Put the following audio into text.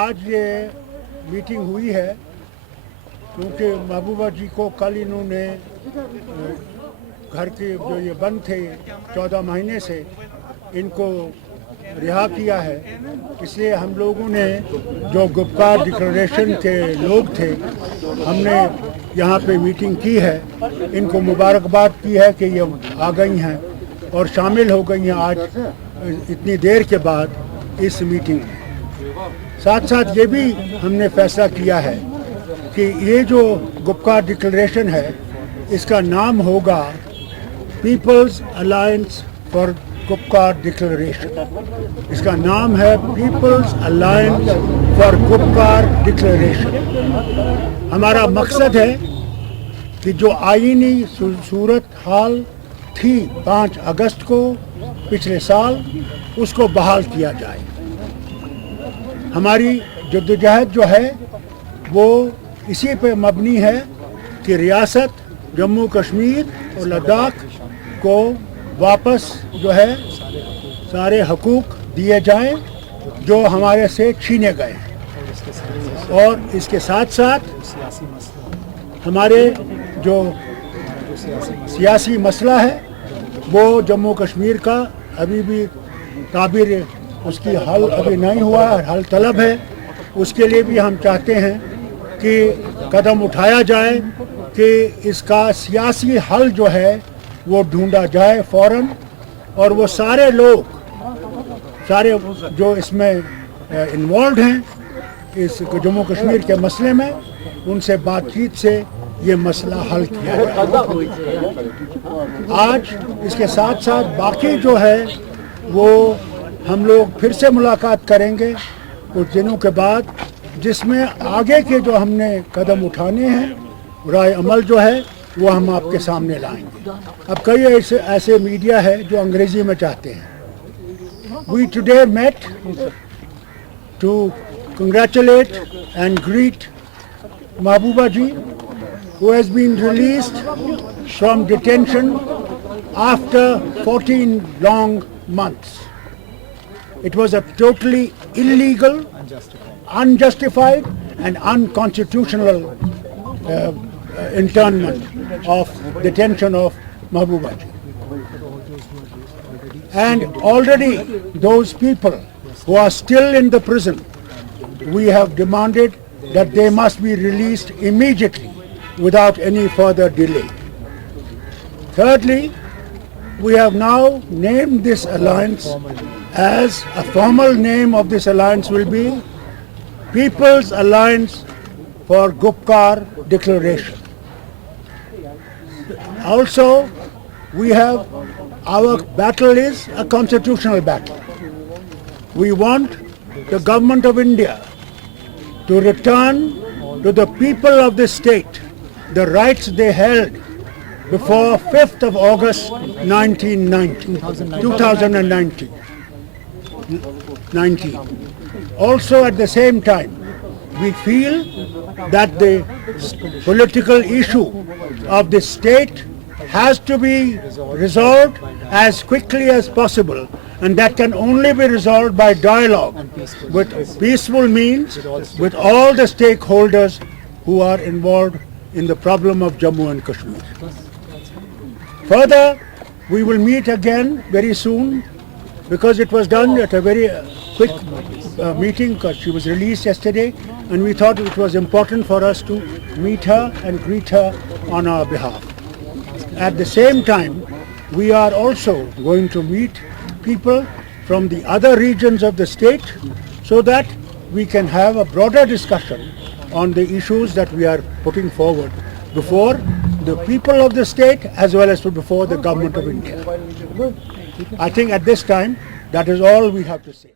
आज ये मीटिंग हुई है क्योंकि महबूबा जी को कल इन्होंने घर के जो ये बंद थे 14 महीने से इनको रिहा किया है। इसलिए हम लोगों ने जो गुप्कार डिक्लेरेशन के लोग थे हमने यहाँ पे मीटिंग की है। इनको मुबारकबाद की है कि ये आ गई हैं और शामिल हो गई हैं आज इतनी देर के बाद इस मीटिंग में। साथ साथ ये भी हमने फैसला किया है कि ये जो गुप्कार डिक्लेरेशन है इसका नाम होगा people's alliance for Gupkar declaration. इसका नाम है people's alliance for Gupkar declaration. हमारा मकसद है कि जो आईनी सूरत हाल थी 5 अगस्त को पिछले साल उसको बहाल किया जाए। हमारी जद्दोजहद जो है वो इसी पे मबनी है कि रियासत जम्मू कश्मीर और लद्दाख को वापस जो है सारे हकूक़ दिए जाएं जो हमारे से छीने गए हैं। और इसके साथ साथ हमारे जो सियासी मसला है वो जम्मू कश्मीर का अभी भी ताबीर उसकी हल अभी नहीं हुआ, हल तलब है। उसके लिए भी हम चाहते हैं कि कदम उठाया जाए कि इसका सियासी हल जो है वो ढूंढा जाए फ़ौरन, और वो सारे लोग सारे जो इसमें इन्वॉल्व हैं इस जम्मू कश्मीर के मसले में उनसे बातचीत से ये मसला हल किया जाए। आज इसके साथ साथ बाकी जो है वो हम लोग फिर से मुलाकात करेंगे कुछ दिनों के बाद, जिसमें आगे के जो हमने कदम उठाने हैं राय अमल जो है वो हम आपके सामने लाएंगे। अब कई ऐसे मीडिया है जो अंग्रेजी में चाहते हैं। We today met to congratulate and greet Mahbooba ji, who has been released from detention after 14 long months. It was a totally illegal, unjustified and unconstitutional internment of detention of Mahbooba ji. And already those people who are still in the prison, we have demanded that they must be released immediately without any further delay. Thirdly, we have now named this alliance as a formal name of this alliance will be People's Alliance for Gupkar Declaration. Also, we have our battle is a constitutional battle. We want the government of India to return to the people of this state the rights they held before 5th of August 2019. Also at the same time, we feel that the political issue of the state has to be resolved as quickly as possible, and that can only be resolved by dialogue with peaceful means with all the stakeholders who are involved in the problem of Jammu and Kashmir. Further, we will meet again very soon, because it was done at a very quick meeting because she was released yesterday, and we thought it was important for us to meet her and greet her on our behalf. At the same time, we are also going to meet people from the other regions of the state so that we can have a broader discussion on the issues that we are putting forward before the people of the state as well as before the government of India. I think at this time that is all we have to say.